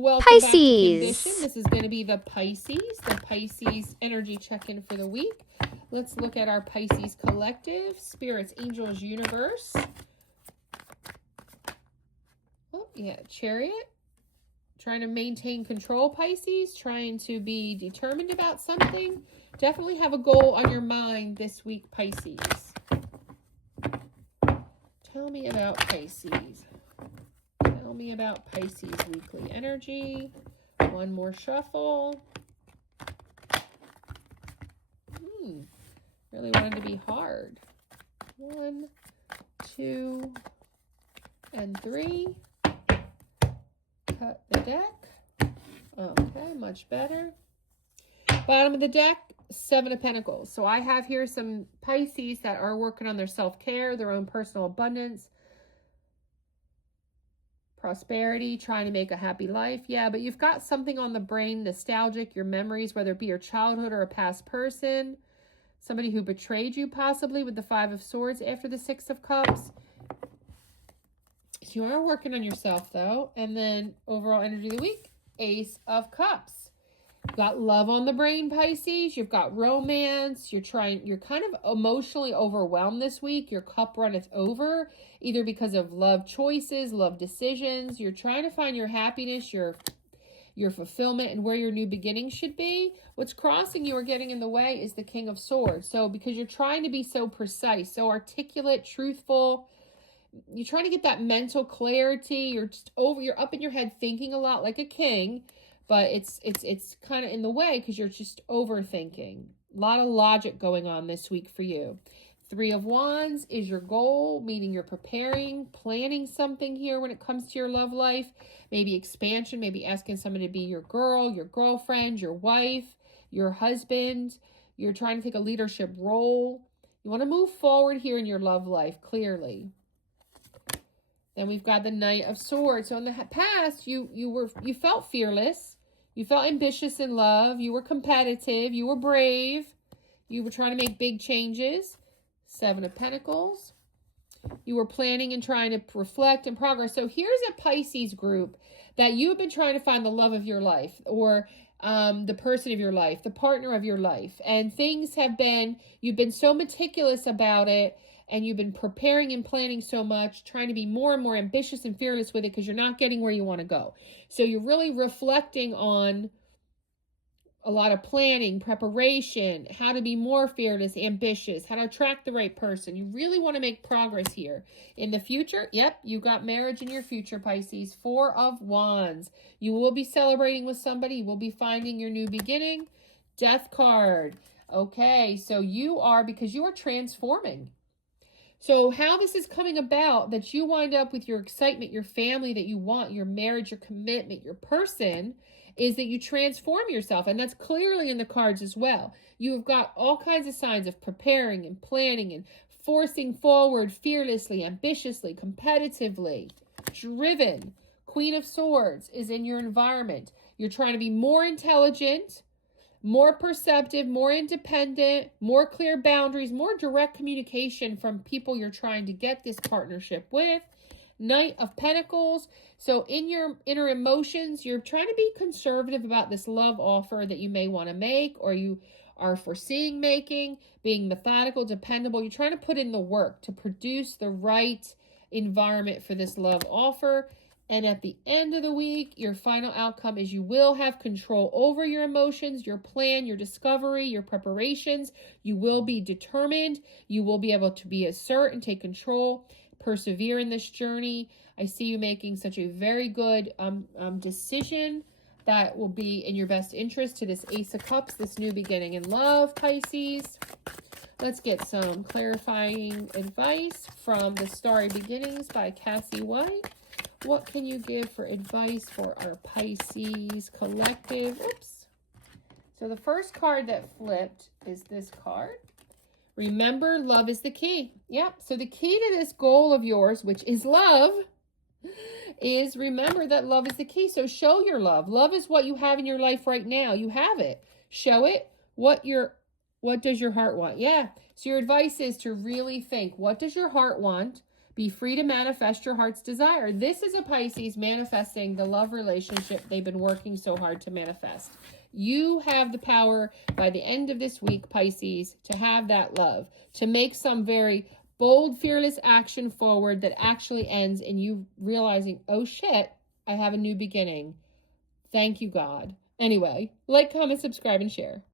Welcome back to Pisces. Kimbition. This is going to be the Pisces energy check-in for the week. Let's look at our Pisces collective, spirits, angels, universe. Oh, yeah, Chariot. Trying to maintain control, Pisces. Trying to be determined about something. Definitely have a goal on your mind this week, Pisces. Tell me about Pisces. Tell me about Pisces weekly energy. One more shuffle. Really wanted to be hard. 1, 2, and 3. Cut the deck. Okay, much better. Bottom of the deck, 7 of Pentacles. So I have here some Pisces that are working on their self-care, their own personal abundance, prosperity, trying to make a happy life. Yeah, but you've got something on the brain, nostalgic, your memories, whether it be your childhood or a past person, somebody who betrayed you possibly with the 5 of Swords after the 6 of Cups. You are working on yourself though. And then overall energy of the week, Ace of Cups. You've got love on the brain, Pisces. You've got romance. You're kind of emotionally overwhelmed this week. Your cup runneth over, either because of love choices, love decisions. You're trying to find your happiness, your fulfillment, and where your new beginning should be. What's crossing you or getting in the way is the King of Swords. So because you're trying to be so precise, so articulate, truthful, you're trying to get that mental clarity. You're up in your head thinking a lot like a king. But it's kind of in the way because you're just overthinking. A lot of logic going on this week for you. 3 of Wands is your goal, meaning you're preparing, planning something here when it comes to your love life. Maybe expansion, maybe asking someone to be your girl, your girlfriend, your wife, your husband. You're trying to take a leadership role. You want to move forward here in your love life, clearly. Then we've got the Knight of Swords. So in the past, you felt fearless. You felt ambitious in love. You were competitive. You were brave. You were trying to make big changes. 7 of Pentacles. You were planning and trying to reflect and progress. So here's a Pisces group that you've been trying to find the love of your life, or the person of your life, the partner of your life. And things you've been so meticulous about it. And you've been preparing and planning so much, trying to be more and more ambitious and fearless with it because you're not getting where you want to go. So you're really reflecting on a lot of planning, preparation, how to be more fearless, ambitious, how to attract the right person. You really want to make progress here. In the future, yep, you got marriage in your future, Pisces. 4 of Wands. You will be celebrating with somebody. You will be finding your new beginning. Death card. Okay, so because you are transforming. So how this is coming about, that you wind up with your excitement, your family that you want, your marriage, your commitment, your person, is that you transform yourself. And that's clearly in the cards as well. You have got all kinds of signs of preparing and planning and forcing forward fearlessly, ambitiously, competitively, driven. Queen of Swords is in your environment. You're trying to be more intelligent, more perceptive, more independent, more clear boundaries, more direct communication from people you're trying to get this partnership with. Knight of Pentacles. So in your inner emotions, you're trying to be conservative about this love offer that you may want to make, or you are foreseeing making, being methodical, dependable. You're trying to put in the work to produce the right environment for this love offer. And at the end of the week, your final outcome is you will have control over your emotions, your plan, your discovery, your preparations. You will be determined. You will be able to be assert and take control, persevere in this journey. I see you making such a very good decision that will be in your best interest to this Ace of Cups, this new beginning in love, Pisces. Let's get some clarifying advice from The Starry Beginnings by Cassie White. What can you give for advice for our Pisces collective? Oops. So the first card that flipped is this card. Remember, love is the key. Yep. So the key to this goal of yours, which is love, is remember that love is the key. So show your love. Love is what you have in your life right now. You have it. Show it. What does your heart want? Yeah. So your advice is to really think, what does your heart want? Be free to manifest your heart's desire. This is a Pisces manifesting the love relationship they've been working so hard to manifest. You have the power by the end of this week, Pisces, to have that love, to make some very bold, fearless action forward that actually ends in you realizing, oh shit, I have a new beginning. Thank you, God. Anyway, like, comment, subscribe, and share.